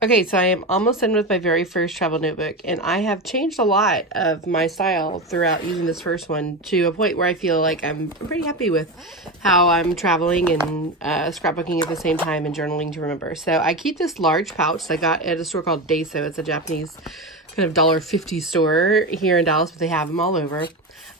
Okay, so I am almost done with my very first travel notebook, and I have changed a lot of my style throughout using this first one to a point where I feel like I'm pretty happy with how I'm traveling and scrapbooking at the same time and journaling to remember. So I keep this large pouch that I got at a store called Daiso. It's a Japanese kind of $1.50 store here in Dallas, but they have them all over.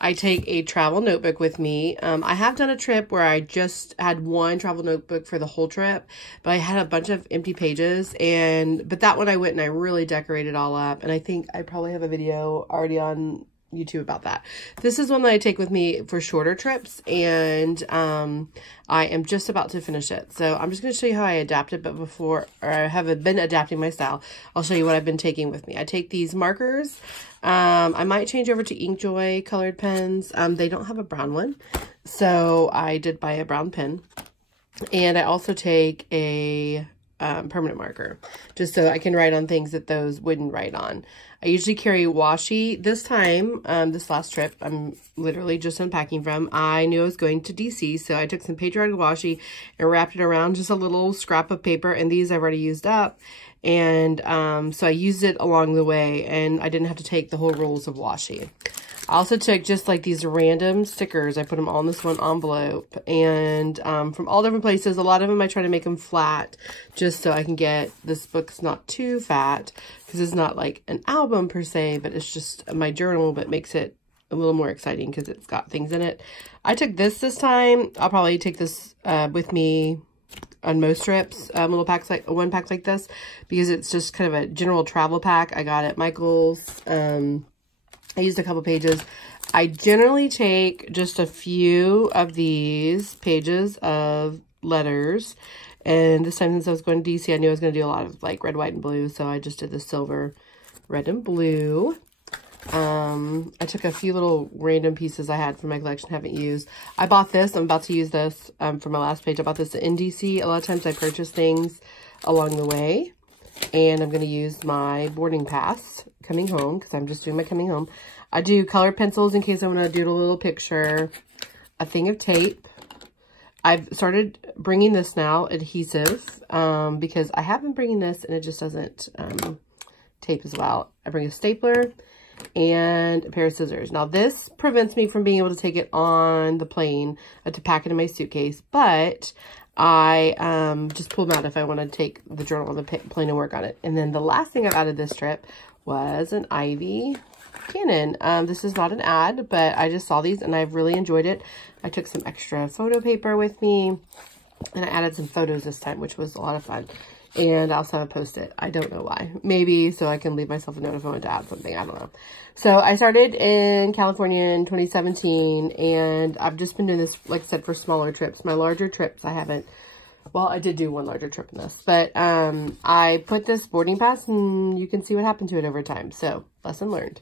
I take a travel notebook with me. I have done a trip where I just had one travel notebook for the whole trip, but I had a bunch of empty pages, but that one I went and I really decorated all up, and I think I probably have a video already on YouTube about that. This is one that I take with me for shorter trips, and I am just about to finish it. So I'm just going to show you how I adapt it, but I have been adapting my style. I'll show you what I've been taking with me. I take these markers. I might change over to Inkjoy colored pens. They don't have a brown one, so I did buy a brown pen. And I also take a permanent marker, just so I can write on things that those wouldn't write on. I usually carry washi. This time, this last trip, I'm literally just unpacking from, I knew I was going to DC, so I took some patriotic washi and wrapped it around just a little scrap of paper, and these I've already used up. And so I used it along the way, and I didn't have to take the whole rolls of washi. I also took just like these random stickers. I put them all in this one envelope, and from all different places. A lot of them I try to make them flat just so I can get this book's not too fat, because it's not like an album per se, but it's just my journal, but makes it a little more exciting because it's got things in it. I took this time. I'll probably take this with me on most trips, little packs, like one pack like this, because it's just kind of a general travel pack. I got it at Michael's. I used a couple pages. I generally take just a few of these pages of letters, and this time, since I was going to DC, I knew I was going to do a lot of like red, white, and blue, so I just did the silver, red, and blue. I took a few little random pieces I had from my collection, haven't used. I bought this. I'm about to use this for my last page. I bought this in DC. A lot of times I purchase things along the way, and I'm going to use my boarding pass coming home, because I'm just doing my coming home. I do colored pencils in case I want to doodle a little picture, a thing of tape. I've started bringing this now, adhesive, because I have been bringing this and it just doesn't tape as well. I bring a stapler and a pair of scissors. Now this prevents me from being able to take it on the plane to pack it in my suitcase, but I just pull them out if I want to take the journal on the plane and work on it. And then the last thing I've added this trip was an Ivy Canon. This is not an ad, but I just saw these and I've really enjoyed it. I took some extra photo paper with me, and I added some photos this time, which was a lot of fun. And I also have a Post-it. I don't know why. Maybe so I can leave myself a note if I want to add something. I don't know. So I started in California in 2017, and I've just been doing this, like I said, for smaller trips. My larger trips, I haven't. Well, I did do one larger trip in this, but I put this boarding pass, and you can see what happened to it over time. So lesson learned.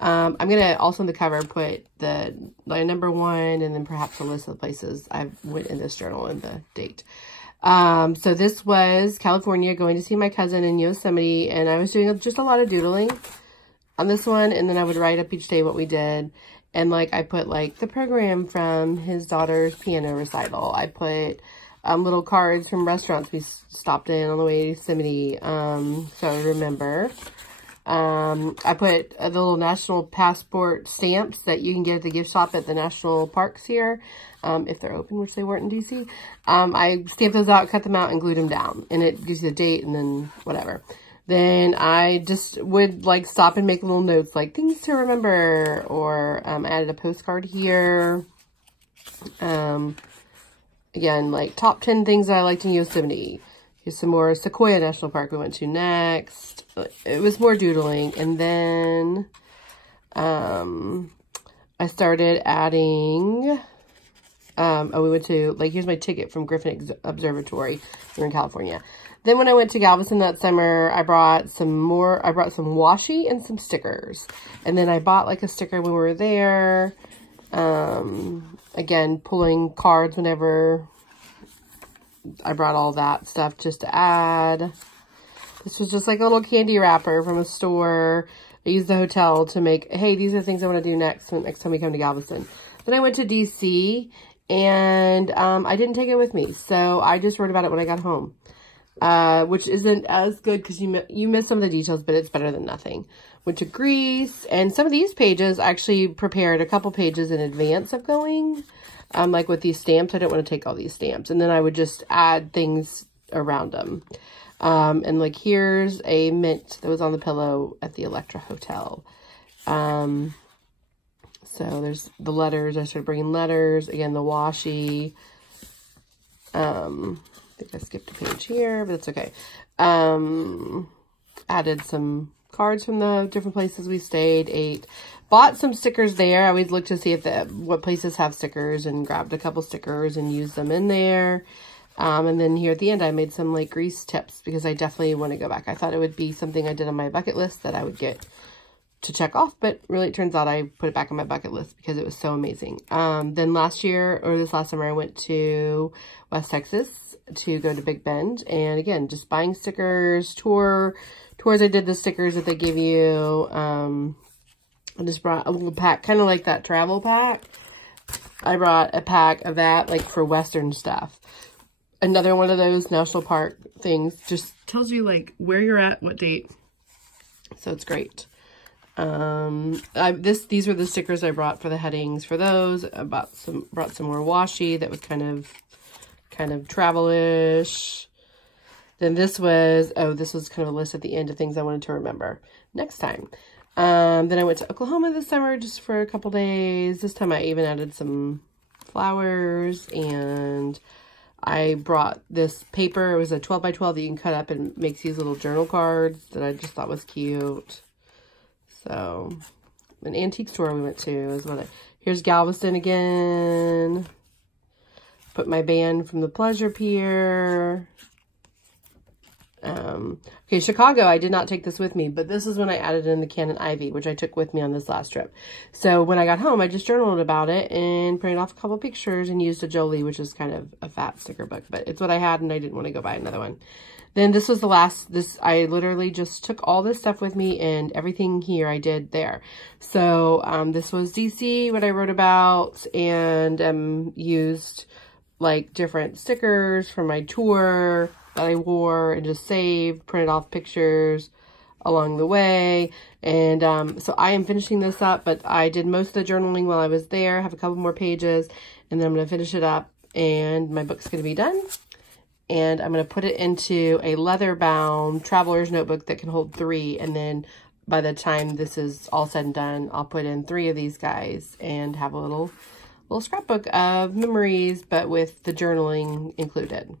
I'm going to also in the cover put the number 1, and then perhaps a list of the places I went in this journal and the date. So this was California, going to see my cousin in Yosemite, and I was doing just a lot of doodling on this one, and then I would write up each day what we did. And like I put like the program from his daughter's piano recital. I put little cards from restaurants we stopped in on the way to Yosemite, so I remember. I put the little national passport stamps that you can get at the gift shop at the national parks here, if they're open, which they weren't in DC. I stamped those out, cut them out, and glued them down, and it gives you the date and then whatever. Then I just would like stop and make little notes, like things to remember, or added a postcard here. Again, like top 10 things I liked in Yosemite. Here's some more Sequoia National Park we went to next. It was more doodling. And then I started adding, we went to, like, here's my ticket from Griffin Observatory here in California. Then when I went to Galveston that summer, I brought some washi and some stickers. And then I bought like a sticker when we were there. Again, pulling cards whenever I brought all that stuff just to add. This was just like a little candy wrapper from a store. I used the hotel to make, hey, these are things I want to do next time we come to Galveston. Then I went to DC, and I didn't take it with me. So I just wrote about it when I got home. which isn't as good because you miss some of the details, but it's better than nothing. Went to Greece, and some of these pages I actually prepared a couple pages in advance of going. Like with these stamps, I don't want to take all these stamps. And then I would just add things around them. And like here's a mint that was on the pillow at the Electra Hotel. So there's the letters. I started bringing letters. Again, the washi. I think I skipped a page here, but it's okay. Added some cards from the different places we stayed, bought some stickers there. I always look to see if what places have stickers, and grabbed a couple stickers and used them in there. And then here at the end, I made some like Greece tips because I definitely want to go back. I thought it would be something I did on my bucket list that I would get to check off, but really it turns out I put it back on my bucket list because it was so amazing. Then last year, or this last summer, I went to West Texas to go to Big Bend, and again, just buying stickers, tours. I did the stickers that they give you. I just brought a little pack, kind of like that travel pack. I brought a pack of that, like for Western stuff. Another one of those national park things, just tells you like where you're at, what date. So it's great. These were the stickers I brought for the headings for those. I brought some more washi that was kind of travel-ish. Then this was kind of a list at the end of things I wanted to remember next time. Then I went to Oklahoma this summer just for a couple days. This time I even added some flowers, and I brought this paper. It was a 12 by 12 that you can cut up and makes these little journal cards that I just thought was cute. So, an antique store we went to is what here's Galveston again. Put my band from the Pleasure Pier. Okay, Chicago, I did not take this with me, but this is when I added in the Canon Ivy, which I took with me on this last trip. So when I got home, I just journaled about it and printed off a couple pictures and used a Jolie, which is kind of a fat sticker book, but it's what I had and I didn't want to go buy another one. Then this was the last, I literally just took all this stuff with me, and everything here I did there. So this was DC, what I wrote about, and used like different stickers from my tour that I wore and just saved, printed off pictures along the way. And so I am finishing this up, but I did most of the journaling while I was there. I have a couple more pages, and then I'm going to finish it up, and my book's going to be done. And I'm going to put it into a leather-bound traveler's notebook that can hold 3. And then by the time this is all said and done, I'll put in 3 of these guys and have a little scrapbook of memories, but with the journaling included.